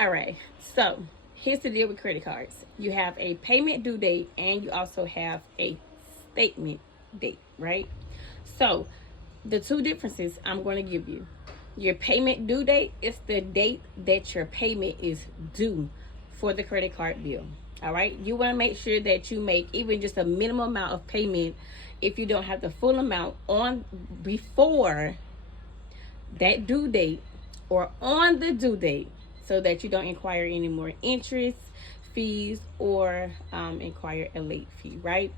All right, so here's the deal with credit cards. You have a payment due date and you also have a statement date, right? So the two differences I'm going to give you. Your payment due date is the date that your payment is due for the credit card bill. All right, you want to make sure that you make even just a minimum amount of payment if you don't have the full amount on before that due date or on the due date, so that you don't inquire any more interest, fees, or inquire a late fee, right?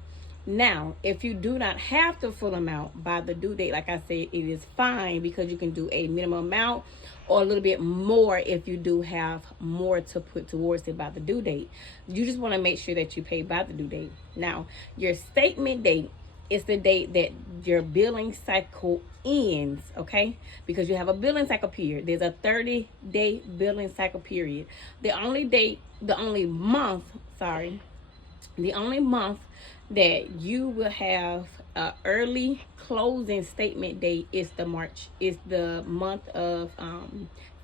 Now, if you do not have the full amount by the due date, like I said, it is fine because you can do a minimum amount or a little bit more if you do have more to put towards it by the due date. You just want to make sure that you pay by the due date. Now, your statement date is the date that your billing cycle ends, okay? Because you have a billing cycle period. There's a 30-day billing cycle period. The only month that you will have a early closing statement date is the month of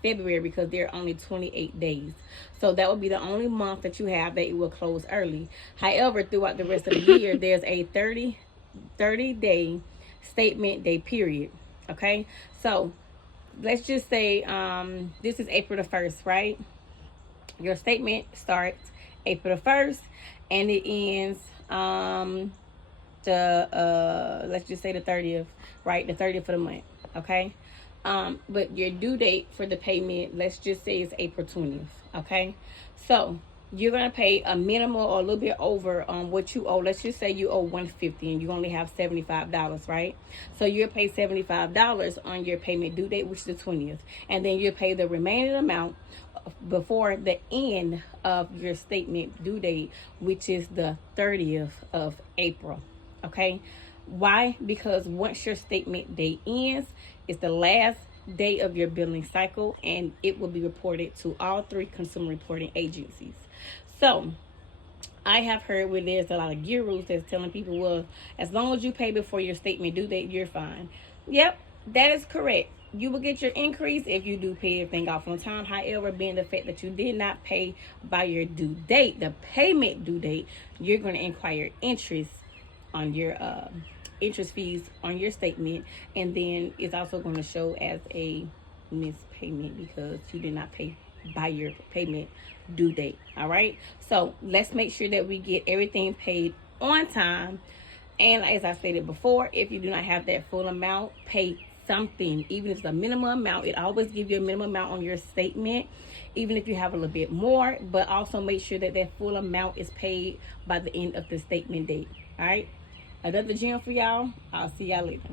February, because there are only 28 days. So that would be the only month that you have that it will close early. However, throughout the rest of the year, there's a 30-day statement day period. Okay, so let's just say this is April the 1st, right? Your statement starts April the 1st and it ends let's just say the 30th, right? The 30th of the month. Okay, but your due date for the payment, let's just say, is April 20th. Okay, so you're gonna pay a minimal or a little bit over on what you owe. Let's just say you owe $150 and you only have $75, right? So you'll pay $75 on your payment due date, which is the 20th, and then you'll pay the remaining amount before the end of your statement due date, which is the 30th of April. Okay, why? Because once your statement date ends, it's the last day of your billing cycle, and it will be reported to all 3 consumer reporting agencies. So I have heard where there's a lot of gurus that's telling people, well, as long as you pay before your statement due date, you're fine. Yep, that is correct. You will get your increase if you do pay everything off on time. However, being the fact that you did not pay by your due date, the payment due date, you're going to inquire interest on your interest fees on your statement, and then it's also going to show as a missed payment because you did not pay by your payment due date. All right, so let's make sure that we get everything paid on time. And as I stated before, if you do not have that full amount, pay something. Even if it's a minimum amount, it always gives you a minimum amount on your statement, even if you have a little bit more. But also make sure that that full amount is paid by the end of the statement date. All right, another gem for y'all. I'll see y'all later.